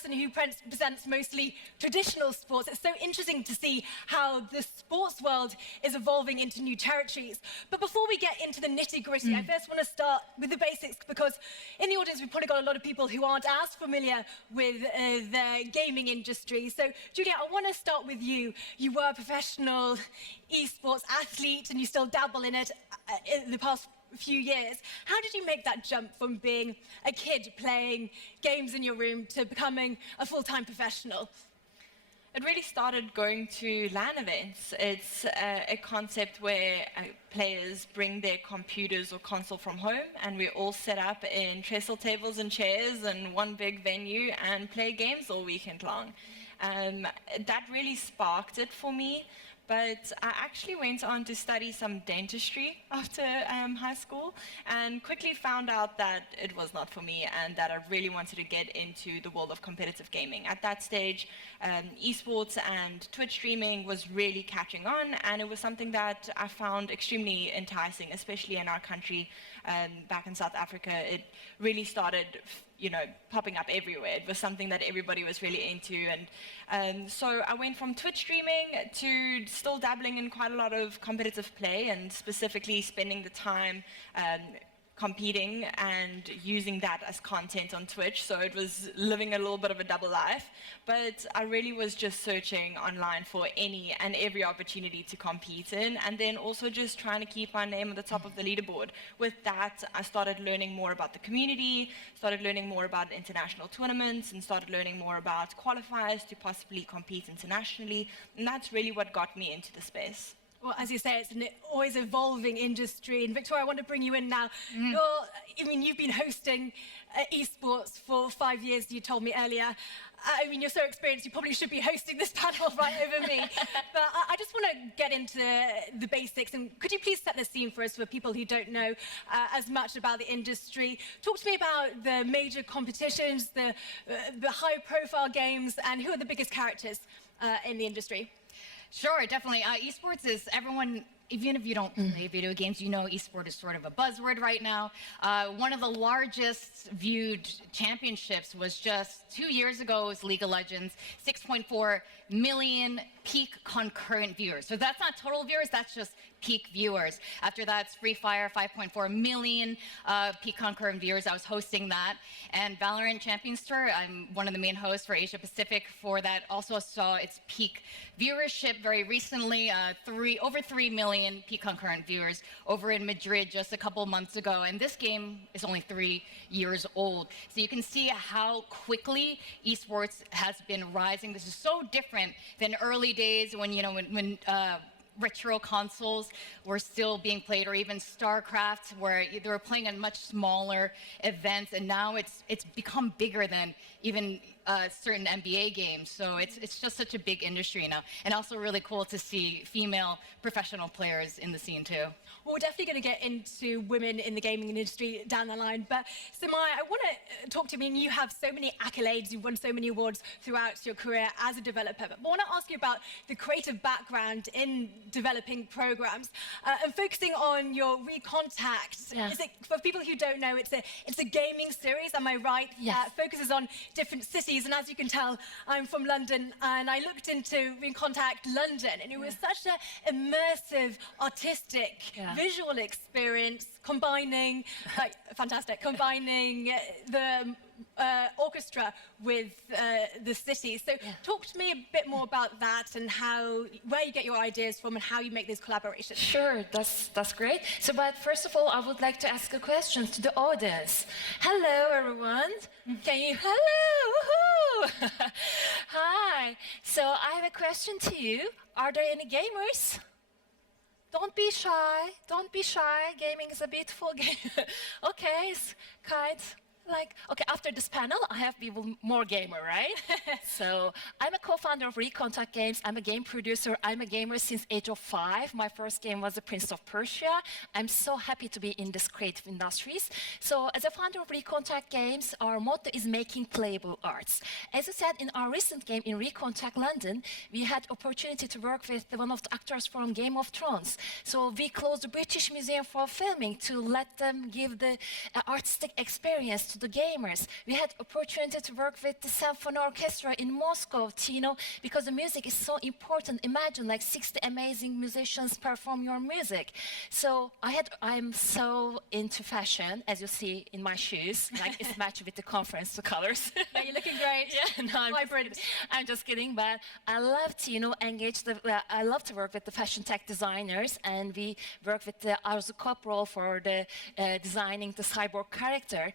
person who presents mostly traditional sports, it's so interesting to see how the sports world is evolving into new territories. But before we get into the nitty-gritty, I first want to start with the basics, because in the audience we've probably got a lot of people who aren't as familiar with the gaming industry. So Julia, I want to start with you. You were a professional esports athlete and you still dabble in it in the past few years. How did you make that jump from being a kid playing games in your room to becoming a full-time professional? It really started going to LAN events. It's a concept where players bring their computers or console from home, and we all set up in trestle tables and chairs in one big venue and play games all weekend long. That really sparked it for me. But I actually went on to study some dentistry after high school and quickly found out that it was not for me and that I really wanted to get into the world of competitive gaming. At that stage, esports and Twitch streaming was really catching on, and it was something that I found extremely enticing, especially in our country. Back in South Africa, it really started popping up everywhere. It was something that everybody was really into. And so I went from Twitch streaming to still dabbling in quite a lot of competitive play, and specifically spending the time competing and using that as content on Twitch. So it was living a little bit of a double life. But I really was just searching online for any and every opportunity to compete in, and then also just trying to keep my name at the top of the leaderboard. With that, I started learning more about the community, started learning more about international tournaments, and started learning more about qualifiers to possibly compete internationally. And that's really what got me into the space. Well, as you say, it's an always evolving industry. And Victoria, I want to bring you in now. You've been hosting esports for 5 years, you told me earlier. You're so experienced, you probably should be hosting this panel right over me. But I just want to get into the basics. And could you please set the scene for us, for people who don't know as much about the industry? Talk to me about the major competitions, the high-profile games, and who are the biggest characters in the industry? Sure, definitely. Esports is everyone, even if you don't play video games, you know esport is sort of a buzzword right now. One of the largest viewed championships was just 2 years ago, was League of Legends, 6.4 million peak concurrent viewers. So that's not total viewers, that's just peak viewers. After that, it's Free Fire, 5.4 million peak concurrent viewers. I was hosting that. And Valorant Champions Tour, I'm one of the main hosts for Asia Pacific for that. Also saw its peak viewership very recently, over 3 million peak concurrent viewers over in Madrid just a couple months ago. And this game is only 3 years old. So you can see how quickly esports has been rising. This is so different than early days when retro consoles were still being played, or even StarCraft, where they were playing in much smaller events, and now it's become bigger than even certain NBA games. So it's just such a big industry now, and also really cool to see female professional players in the scene too. Well, we're definitely going to get into women in the gaming industry down the line. But Samaya, I want to talk to you. You have so many accolades, you've won so many awards throughout your career as a developer. But I want to ask you about the creative background in developing programs and focusing on your Recontact. Yeah. For people who don't know, it's a gaming series, am I right? Yes. Focuses on different cities. And as you can tell, I'm from London, and I looked into Recontact London, and it was such an immersive, artistic, visual experience, combining the orchestra with the city. So talk to me a bit more about that and where you get your ideas from and how you make these collaborations. Sure, that's great. So, but first of all, I would like to ask a question to the audience. Hello, everyone. Can you? Hello, woohoo! Hi. So I have a question to you. Are there any gamers? Don't be shy. Don't be shy. Gaming is a beautiful game. Okay, it's kind. Okay, after this panel, I have to be more gamer, right? So I'm a co-founder of Recontact Games. I'm a game producer. I'm a gamer since age of 5. My first game was The Prince of Persia. I'm so happy to be in this creative industries. So as a founder of Recontact Games, our motto is making playable arts. As I said, in our recent game in Recontact London, we had opportunity to work with one of the actors from Game of Thrones. So we closed the British Museum for filming to let them give the artistic experience to the gamers. We had opportunity to work with the symphony orchestra in Moscow, because the music is so important. Imagine like 60 amazing musicians perform your music. So I'm so into fashion, as you see in my shoes, like it's matched with the conference colors. Yeah, you're looking great. Yeah, no, Vibrant. I'm just kidding, but I love to, I love to work with the fashion tech designers, and we work with the Arzu Koprol for the designing the cyborg character.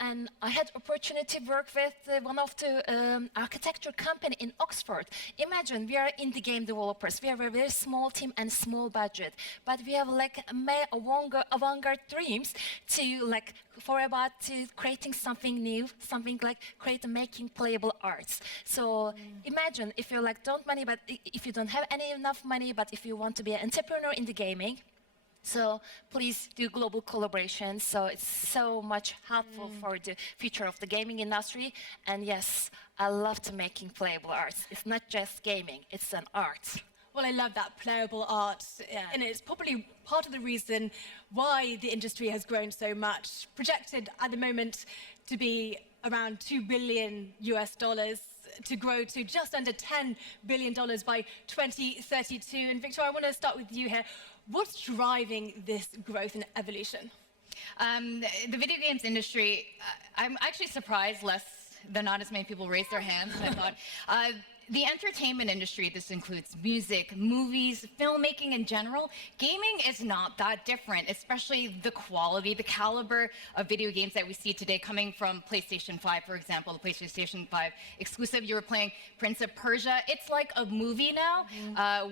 And I had opportunity to work with one of the architecture company in Oxford. Imagine we are indie game developers. We have a very small team and small budget, but we have like avant-garde dreams to creating something new, something like making playable arts. So imagine if you're like if you don't have enough money, but if you want to be an entrepreneur in the gaming, so please do global collaboration. So it's so much helpful for the future of the gaming industry. And yes, I love to making playable arts. It's not just gaming, it's an art. Well, I love that playable art, and it's probably part of the reason why the industry has grown so much. Projected at the moment to be around $2 billion to grow to just under $10 billion by 2032. And Victoria, I want to start with you here. What's driving this growth and evolution? The video games industry, I'm actually surprised not as many people raised their hands as I thought. The entertainment industry, this includes music, movies, filmmaking in general. Gaming is not that different, especially the quality, the caliber of video games that we see today coming from PlayStation 5, for example, the PlayStation 5 exclusive. You were playing Prince of Persia. It's like a movie now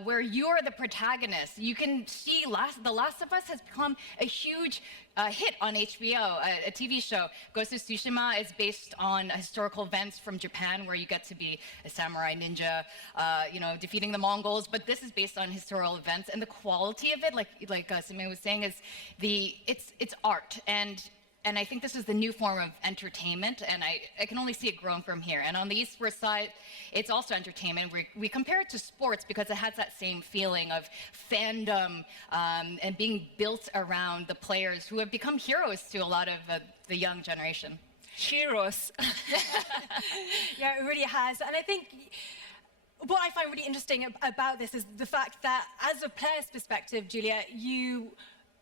where you're the protagonist. You can see The Last of Us has become a huge hit on HBO, a TV show. Ghost of Tsushima is based on historical events from Japan where you get to be a samurai ninja, defeating the Mongols. But this is based on historical events, and the quality of it, like Simei was saying, is it's art. And I think this is the new form of entertainment, and I can only see it growing from here. And on the esports side, it's also entertainment. We compare it to sports because it has that same feeling of fandom and being built around the players who have become heroes to a lot of the young generation. Heroes. Yeah, it really has. And I think what I find really interesting about this is the fact that as a player's perspective, Julia,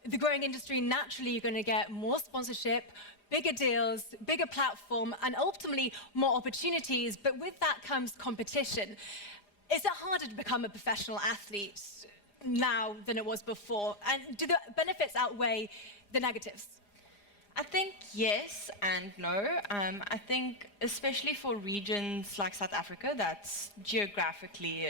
the growing industry, naturally you're going to get more sponsorship, bigger deals, bigger platform, and ultimately more opportunities. But with that comes competition. Is it harder to become a professional athlete now than it was before? And do the benefits outweigh the negatives? I think yes and no. I think especially for regions like South Africa, that's geographically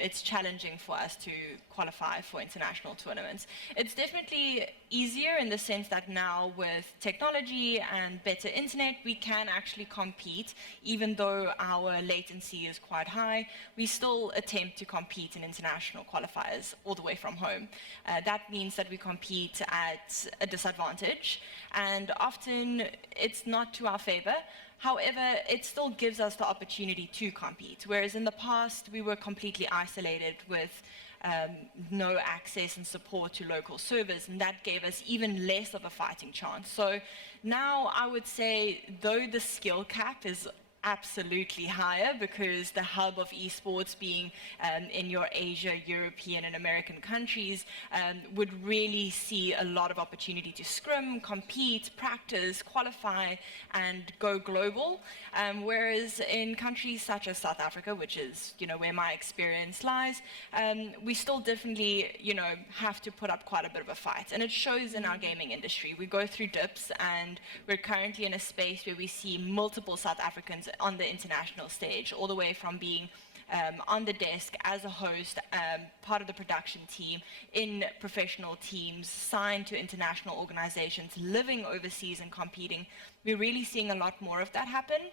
it's challenging for us to qualify for international tournaments. It's definitely easier in the sense that now with technology and better internet, we can actually compete. Even though our latency is quite high, we still attempt to compete in international qualifiers all the way from home. That means that we compete at a disadvantage, and often it's not to our favor. However, it still gives us the opportunity to compete, whereas in the past we were completely isolated with no access and support to local servers, and that gave us even less of a fighting chance. So now I would say, though the skill cap is absolutely higher because the hub of esports being in your Asia, European and American countries would really see a lot of opportunity to scrim, compete, practice, qualify and go global. Whereas in countries such as South Africa, which is where my experience lies, we still definitely have to put up quite a bit of a fight, and it shows in our gaming industry. We go through dips, and we're currently in a space where we see multiple South Africans on the international stage, all the way from being on the desk as a host, part of the production team, in professional teams, signed to international organizations, living overseas and competing. We're really seeing a lot more of that happen.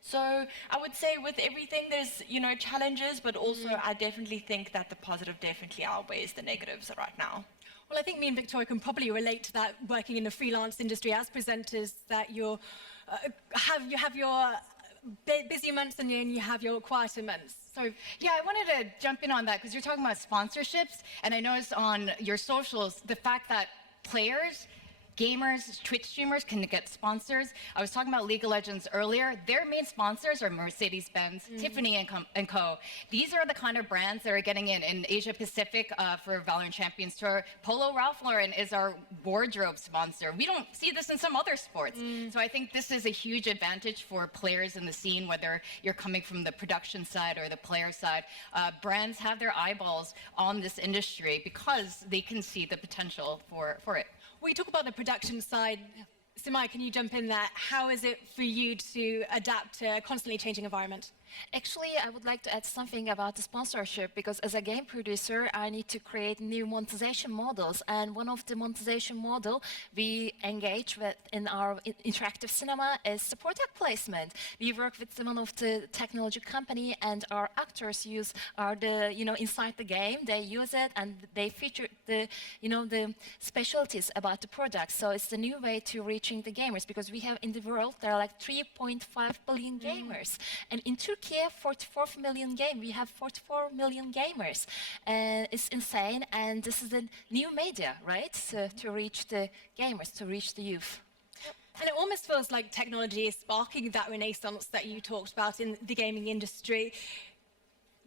So I would say with everything, there's challenges, but also I definitely think that the positive definitely outweighs the negatives right now. Well, I think me and Victoria can probably relate to that, working in the freelance industry as presenters, that you have your busy months and you have your quieter months. So yeah, I wanted to jump in on that because you're talking about sponsorships, and I noticed on your socials the fact that players gamers, Twitch streamers can get sponsors. I was talking about League of Legends earlier. Their main sponsors are Mercedes-Benz, Tiffany and Co. These are the kind of brands that are getting in Asia Pacific for Valorant Champions Tour. Polo Ralph Lauren is our wardrobe sponsor. We don't see this in some other sports. So I think this is a huge advantage for players in the scene, whether you're coming from the production side or the player side. Brands have their eyeballs on this industry because they can see the potential for it. We talk about the production side. Simai, can you jump in there? How is it for you to adapt to a constantly changing environment? Actually, I would like to add something about the sponsorship because as a game producer, I need to create new monetization models. And one of the monetization model we engage with in our interactive cinema is the product placement. We work with one of the technology company, and our actors use inside the game. They use it and they feature the specialties about the product. So it's the new way to reaching the gamers because we have in the world there are like 3.5 billion gamers, and in Turkey 44 million game. We have 44 million gamers, and it's insane. And this is the new media, right? To reach the gamers, to reach the youth. And it almost feels like technology is sparking that renaissance that you talked about in the gaming industry.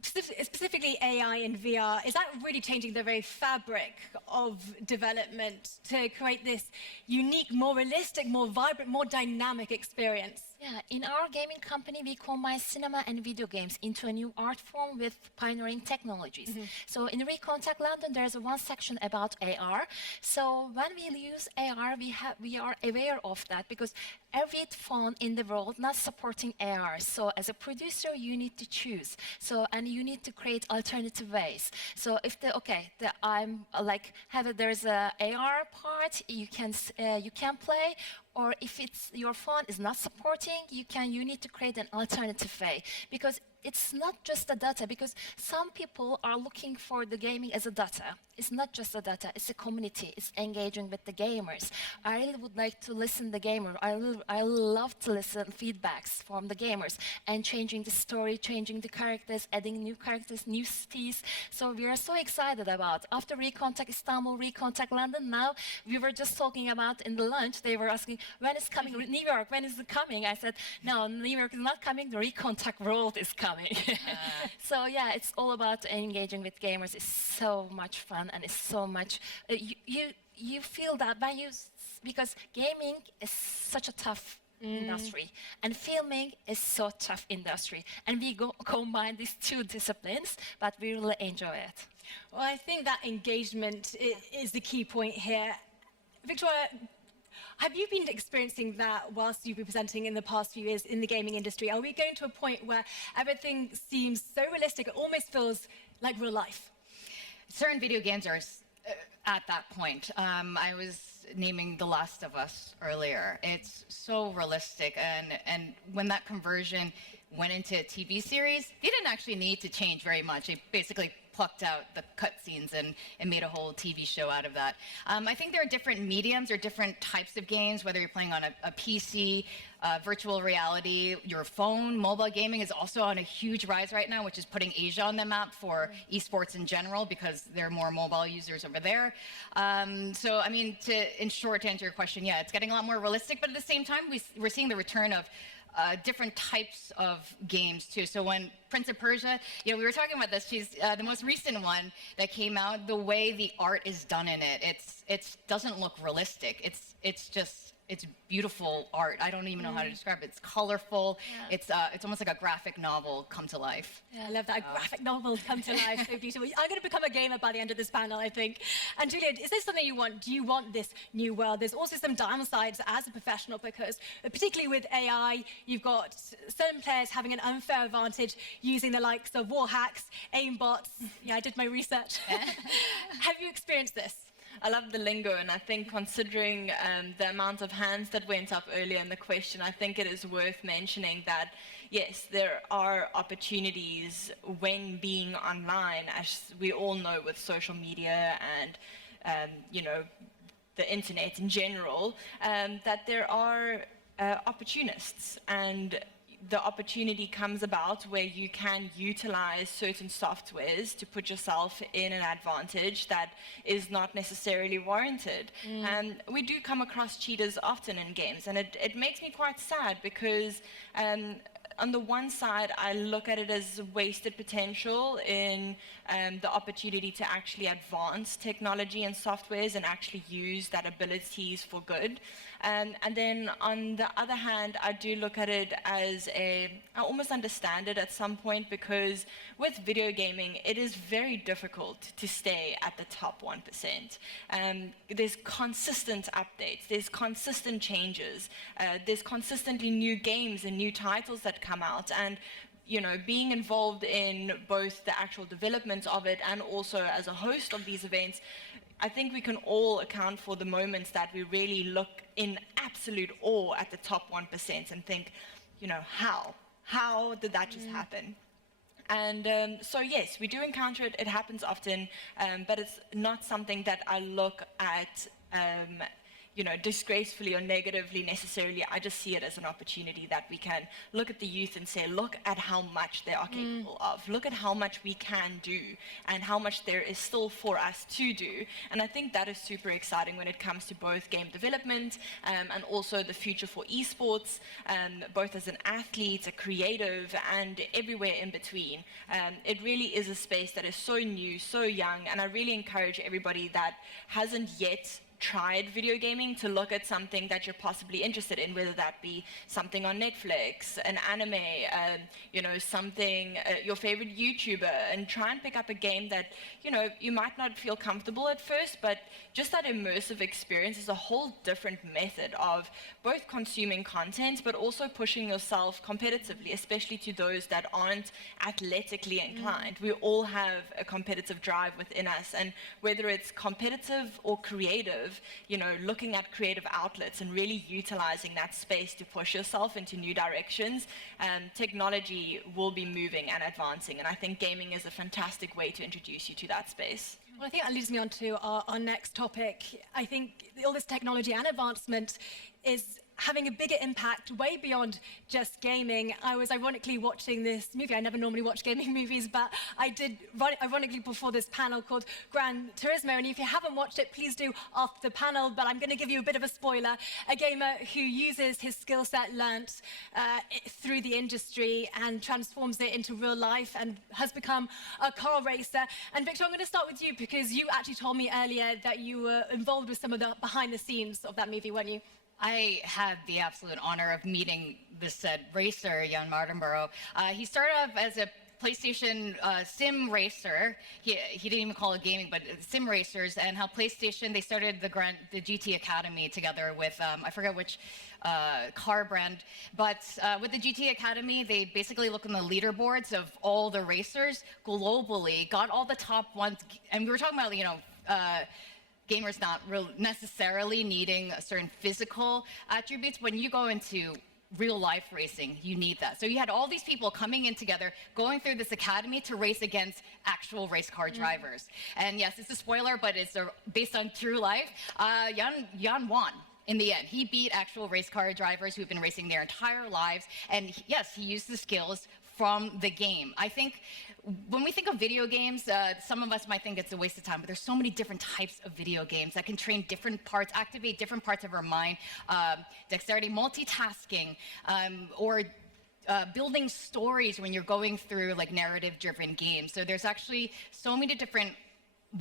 Specifically AI and VR, is that really changing the very fabric of development to create this unique, more realistic, more vibrant, more dynamic experience? Yeah, in our gaming company, we combine cinema and video games into a new art form with pioneering technologies. So in Recontact London, there's one section about AR. So when we use AR, we are aware of that because every phone in the world not supporting AR. So as a producer, you need to choose. So and you need to create alternative ways. So if there's a AR part, you can play. Or if your phone is not supporting, you need to create an alternative way because it's not just the data. Because some people are looking for the gaming as a data. It's not just the data. It's a community. It's engaging with the gamers. I really would like to listen the gamer. I love to listen feedbacks from the gamers and changing the story, changing the characters, adding new characters, new cities. So we are so excited about after Recontact Istanbul, Recontact London. Now we were just talking about in the lunch. They were asking when is coming New York? When is it coming? I said no, New York is not coming. The Recontact world is coming. So yeah, it's all about engaging with gamers. It's so much fun and it's so much. You feel that because gaming is such a tough industry and filming is so tough industry, and we combine these two disciplines, but we really enjoy it. Well, I think that engagement is the key point here. Victoria, have you been experiencing that whilst you've been presenting in the past few years in the gaming industry? Are we going to a point where everything seems so realistic, it almost feels like real life? Certain video games are at that point. I was naming The Last of Us earlier. It's so realistic, and when that conversion went into a TV series, they didn't actually need to change very much. They basically plucked out the cutscenes and made a whole TV show out of that. I think there are different mediums or different types of games, whether you're playing on a PC, virtual reality, your phone. Mobile gaming is also on a huge rise right now, which is putting Asia on the map for esports in general because there are more mobile users over there. So, I mean, in short, to answer your question, yeah, it's getting a lot more realistic, but at the same time, we're seeing the return of different types of games too. So when Prince of Persia, we were talking about this. She's the most recent one that came out. The way the art is done in it doesn't look realistic. It's beautiful art. I don't even know how to describe it. It's colorful. Yeah. It's almost like a graphic novel come to life. Yeah, I love that. Graphic novels come to life. So beautiful. I'm going to become a gamer by the end of this panel, I think. And Julia, is this something you want? Do you want this new world? There's also some downsides as a professional because, particularly with AI, you've got certain players having an unfair advantage using the likes of war hacks, aimbots. Yeah, I did my research. Have you experienced this? I love the lingo, and I think considering the amount of hands that went up earlier in the question, I think it is worth mentioning that, yes, there are opportunities when being online, as we all know with social media and, the internet in general, that there are opportunists. And the opportunity comes about where you can utilize certain softwares to put yourself in an advantage that is not necessarily warranted. We do come across cheaters often in games, and it makes me quite sad because on the one side, I look at it as wasted potential in the opportunity to actually advance technology and softwares and actually use that abilities for good. And then on the other hand, I do look at it as I almost understand it at some point, because with video gaming, it is very difficult to stay at the top 1%. There's consistent updates, there's consistent changes, there's consistently new games and new titles that come out, and being involved in both the actual development of it and also as a host of these events, I think we can all account for the moments that we really look in absolute awe at the top 1% and think, how did that just happen? And so yes, we do encounter it, it happens often, but it's not something that I look at disgracefully or negatively necessarily. I just see it as an opportunity that we can look at the youth and say, look at how much they are capable of. Look at how much we can do and how much there is still for us to do. And I think that is super exciting when it comes to both game development and also the future for esports, both as an athlete, a creative, and everywhere in between. It really is a space that is so new, so young, and I really encourage everybody that hasn't yet tried video gaming to look at something that you're possibly interested in, whether that be something on Netflix, an anime, something, your favorite YouTuber, and try and pick up a game that, you might not feel comfortable at first, but just that immersive experience is a whole different method of both consuming content, but also pushing yourself competitively, especially to those that aren't athletically inclined. We all have a competitive drive within us, and whether it's competitive or creative, looking at creative outlets and really utilizing that space to push yourself into new directions, technology will be moving and advancing. And I think gaming is a fantastic way to introduce you to that space. Well, I think that leads me on to our next topic. I think all this technology and advancement is having a bigger impact way beyond just gaming. I was ironically watching this movie. I never normally watch gaming movies, but I did ironically before this panel called Gran Turismo. And if you haven't watched it, please do after the panel, but I'm going to give you a bit of a spoiler. A gamer who uses his skill set learnt through the industry and transforms it into real life and has become a car racer. And Victor, I'm going to start with you because you actually told me earlier that you were involved with some of the behind the scenes of that movie, weren't you? I had the absolute honor of meeting this said racer, Jan Mardenborough. He started off as a PlayStation sim racer. He didn't even call it gaming, but sim racers, and how PlayStation, they started the GT Academy together with, I forget which car brand, but with the GT Academy, they basically look in the leaderboards of all the racers globally, got all the top ones, and we were talking about, gamers not necessarily needing certain physical attributes. When you go into real life racing, you need that. So you had all these people coming in together, going through this academy to race against actual race car drivers. And yes, it's a spoiler, but it's based on true life. Jan won. In the end, he beat actual race car drivers who've been racing their entire lives. And yes, he used the skills from the game. I think when we think of video games, some of us might think it's a waste of time, but there's so many different types of video games that can train different parts, activate different parts of our mind, dexterity, multitasking, or building stories when you're going through like narrative-driven games. So there's actually so many different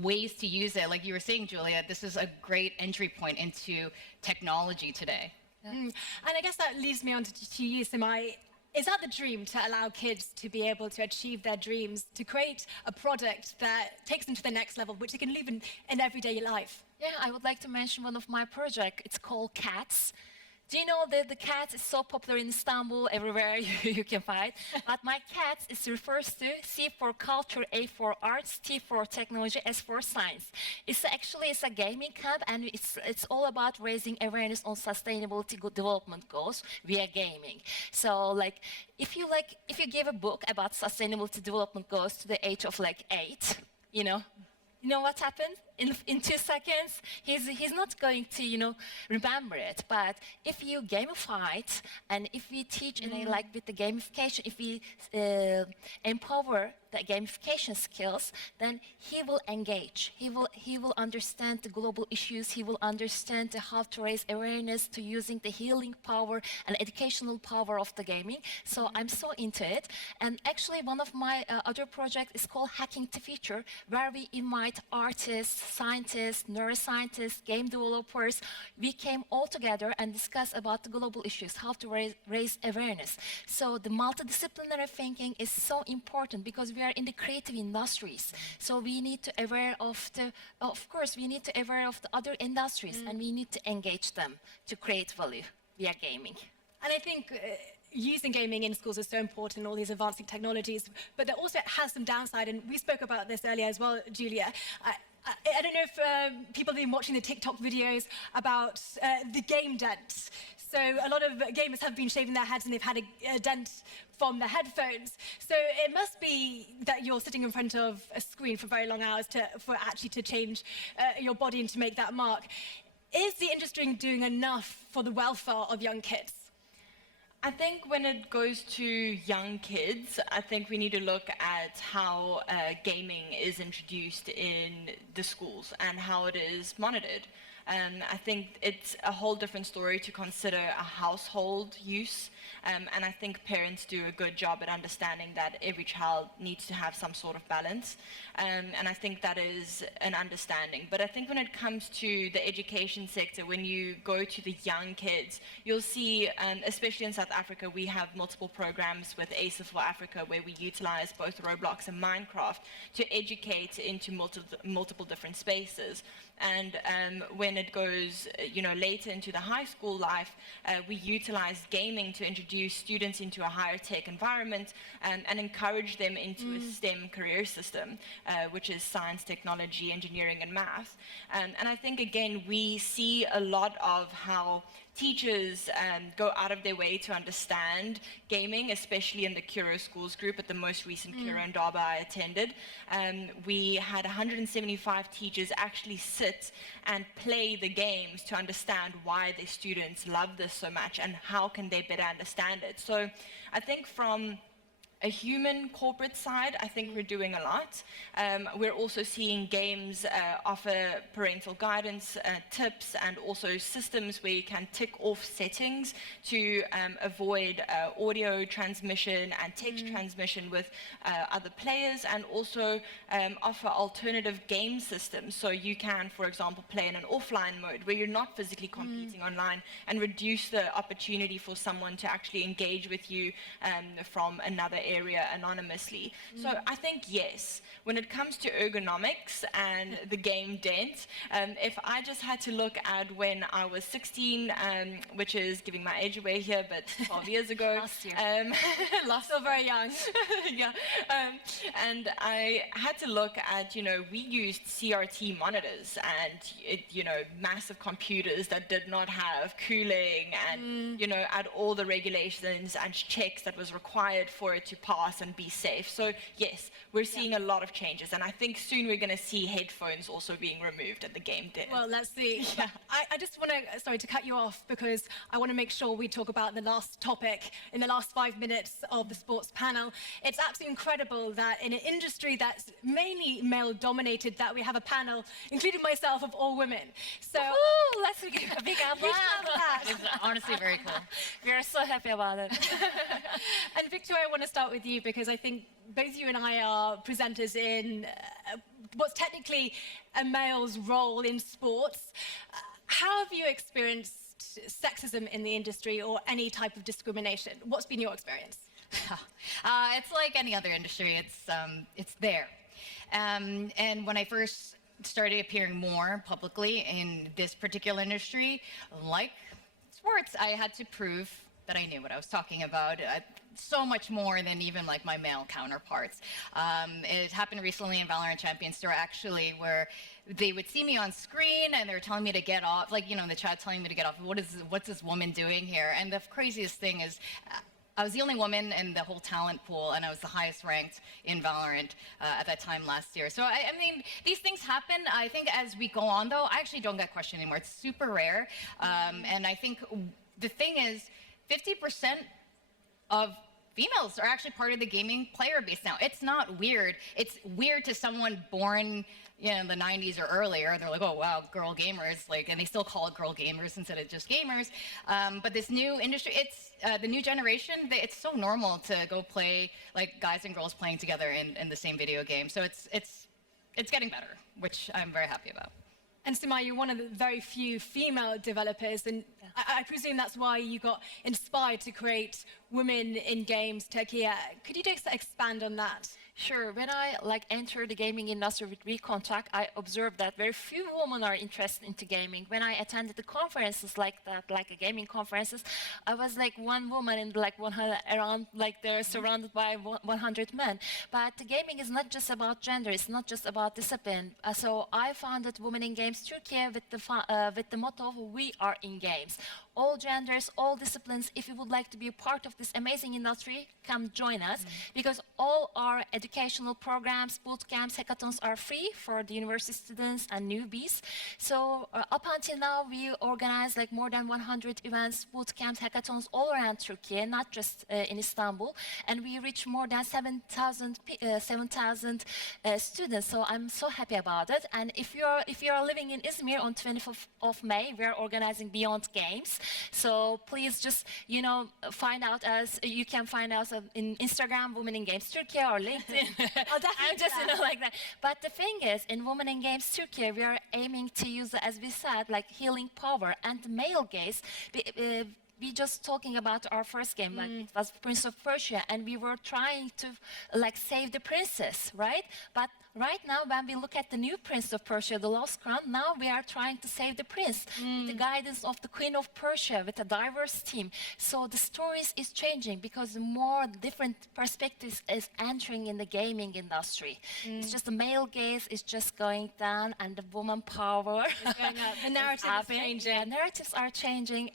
ways to use it. Like you were saying, Julia, this is a great entry point into technology today. And I guess that leads me on to you, Simai. Is that the dream, to allow kids to be able to achieve their dreams, to create a product that takes them to the next level, which they can live in everyday life? Yeah, I would like to mention one of my projects. It's called Cats. Do you know that the Cats is so popular in Istanbul, everywhere you can find? But my Cats is refers to C for culture, A for arts, T for technology, S for science. It's a gaming camp, and it's all about raising awareness on sustainability development goals via gaming. So if you give a book about sustainability development goals to the age of 8, you know what happens? in 2 seconds, he's not going to, remember it. But if you gamify it, and if we teach in a, like with the gamification, if we empower the gamification skills, then he will engage. He will understand the global issues. He will understand how to raise awareness to using the healing power and educational power of the gaming. So I'm so into it. And actually, one of my other projects is called Hacking the Future, where we invite artists, scientists, neuroscientists, game developers. We came all together and discuss about the global issues, how to raise awareness. So the multidisciplinary thinking is so important because we are in the creative industries. So we need to aware of we need to aware of the other industries, and we need to engage them to create value via gaming. And I think using gaming in schools is so important, all these advancing technologies, but that also has some downside, and we spoke about this earlier as well, Julia. I don't know if people have been watching the TikTok videos about the game dent. So a lot of gamers have been shaving their heads and they've had a dent from the headphones. So it must be that you're sitting in front of a screen for very long hours for actually to change your body and to make that mark. Is the industry doing enough for the welfare of young kids? I think when it goes to young kids, I think we need to look at how gaming is introduced in the schools and how it is monitored. I think it's a whole different story to consider a household use. And I think parents do a good job at understanding that every child needs to have some sort of balance. And I think that is an understanding. But I think when it comes to the education sector, when you go to the young kids, you'll see, especially in South Africa, we have multiple programs with ACER for Africa where we utilize both Roblox and Minecraft to educate into multiple different spaces. And when it goes, later into the high school life, we utilize gaming to introduce students into a higher tech environment and encourage them into a STEM career system, which is science, technology, engineering, and math. And I think, again, we see a lot of how teachers go out of their way to understand gaming, especially in the Curo Schools group at the most recent Curo in Durban I attended. We had 175 teachers actually sit and play the games to understand why their students love this so much and how can they better understand it. So I think from a human corporate side, I think we're doing a lot. We're also seeing games offer parental guidance, tips, and also systems where you can tick off settings to avoid audio transmission and text transmission with other players, and also offer alternative game systems. So you can, for example, play in an offline mode where you're not physically competing online and reduce the opportunity for someone to actually engage with you from another area anonymously. So I think, yes, when it comes to ergonomics and the game dent, if I just had to look at when I was 16, which is giving my age away here, but 12 years ago. Last year. Still very young. Yeah. And I had to look at, we used CRT monitors and, massive computers that did not have cooling and, at all the regulations and checks that was required for it to pass and be safe. So yes, we're seeing a lot of changes, and I think soon we're going to see headphones also being removed at the game den. Well, let's see. Yeah. I just want to, sorry to cut you off, because I want to make sure we talk about the last topic in the last 5 minutes of the sports panel. It's absolutely incredible that in an industry that's mainly male-dominated, that we have a panel, including myself, of all women. So Ooh, let's give a big applause. It's honestly very cool. We are so happy about it. And Victoria, I want to start with you, because I think both you and I are presenters in what's technically a male's role in sports. How have you experienced sexism in the industry or any type of discrimination? What's been your experience? It's like any other industry. It's there. And when I first started appearing more publicly in this particular industry, like sports, I had to prove that I knew what I was talking about. So much more than even like my male counterparts. It happened recently in Valorant Champions Tour, actually, where they would see me on screen and they were telling me to get off, like, in the chat telling me to get off. What's this woman doing here? And the craziest thing is, I was the only woman in the whole talent pool, and I was the highest ranked in Valorant at that time last year. So I mean, these things happen. I think as we go on, though, I actually don't get questioned anymore. It's super rare, and I think the thing is, 50% of females are actually part of the gaming player base now. It's not weird. It's weird to someone born in the 90s or earlier. They're like, oh, wow, girl gamers. Like, and they still call it girl gamers instead of just gamers. But this new industry, it's the new generation, it's so normal to go play, like, guys and girls playing together in the same video game. So it's getting better, which I'm very happy about. And Simai, you're one of the very few female developers, and I presume that's why you got inspired to create Women in Games Turkey. Could you just expand on that? Sure. When I entered the gaming industry with WeContact, I observed that very few women are interested into gaming. When I attended the conferences like that, like gaming conferences, I was like one woman in 100 around, they're surrounded by 100 men. But the gaming is not just about gender. It's not just about discipline. So I founded Women in Games Turkey with the motto, "We are in games." All genders, all disciplines. If you would like to be a part of this amazing industry, come join us, because all our educational programs, boot camps, hackathons are free for the university students and newbies. So up until now, we organize more than 100 events, boot camps, hackathons all around Turkey, not just in Istanbul, and we reach more than 7,000 students. So I'm so happy about it. And if you're living in Izmir, on 25th of May, we are organizing Beyond Games. So please just, find out us. You can find us in Instagram, Women in Games Turkey, or LinkedIn. I'll definitely I'm just, like that. But the thing is, in Women in Games Turkey, we are aiming to use, as we said, healing power and the male gaze. We just talking about our first game, it was Prince of Persia, and we were trying to save the princess, right? But right now, when we look at the new Prince of Persia, the Lost Crown, now we are trying to save the prince with the guidance of the Queen of Persia, with a diverse team. So the stories is changing because more different perspectives is entering in the gaming industry. It's just the male gaze is just going down, and the woman power. The narrative is changing. Yeah, narratives are changing.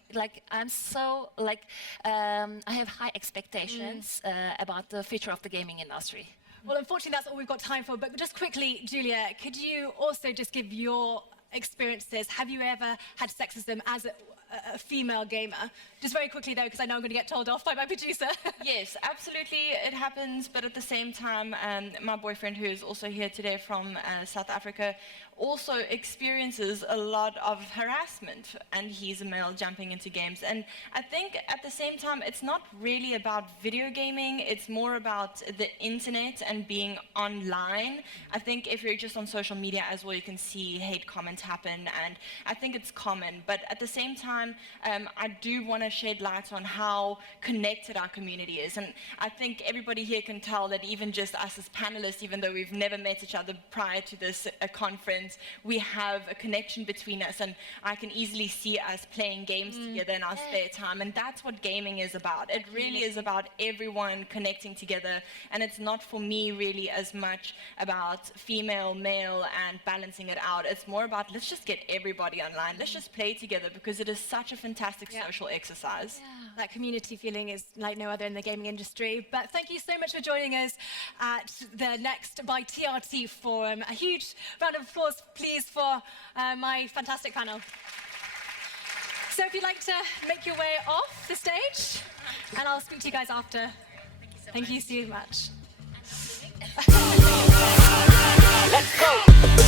I'm so I have high expectations about the future of the gaming industry. Well, unfortunately, that's all we've got time for. But just quickly, Julia, could you also just give your experiences? Have you ever had sexism as a female gamer? Just very quickly, though, because I know I'm going to get told off by my producer. Yes, absolutely, it happens. But at the same time, my boyfriend, who is also here today from South Africa, also experiences a lot of harassment, and he's a male jumping into games. And I think at the same time, it's not really about video gaming, it's more about the internet and being online. I think if you're just on social media as well, you can see hate comments happen, and I think it's common. But at the same time, I do want to shed light on how connected our community is. And I think everybody here can tell that even just us as panelists, even though we've never met each other prior to this conference, we have a connection between us, and I can easily see us playing games together in our spare time, and that's what gaming is about. It really is about everyone connecting together, and it's not for me really as much about female, male, and balancing it out. It's more about let's just get everybody online, let's just play together, because it is such a fantastic social exercise. That community feeling is like no other in the gaming industry. But thank you so much for joining us at the Next by TRT Forum. A huge round of applause, please, for my fantastic panel. So if you'd like to make your way off the stage, and I'll speak to you guys after. Thank you so much. Let's go.